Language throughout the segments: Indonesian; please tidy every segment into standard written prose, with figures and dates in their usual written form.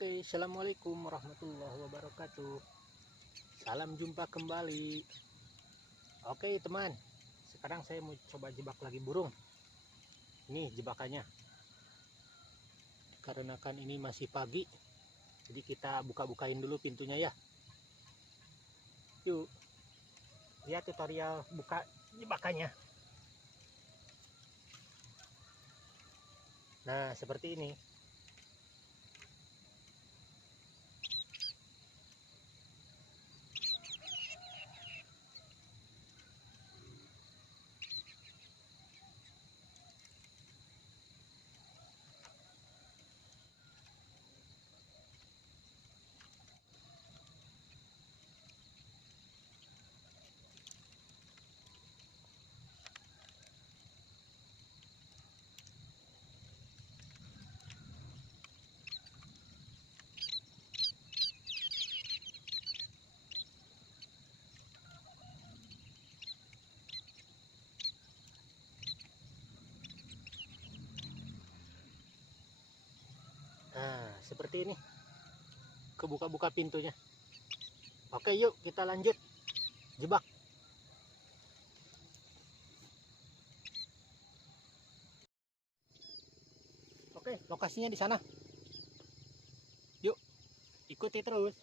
Oke, assalamualaikum warahmatullahi wabarakatuh. Salam jumpa kembali. Oke teman, sekarang saya mau coba jebak lagi burung. Ini jebakannya. Karena kan ini masih pagi, jadi kita buka-bukain dulu pintunya ya. Yuk, lihat tutorial buka jebakannya. Nah, seperti ini. Nah, seperti ini. Kebuka-buka pintunya. Oke, yuk kita lanjut jebak. Oke, lokasinya di sana. Yuk, ikuti terus.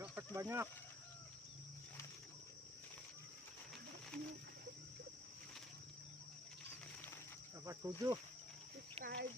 Dapat banyak. Dapat 7. Subscribe.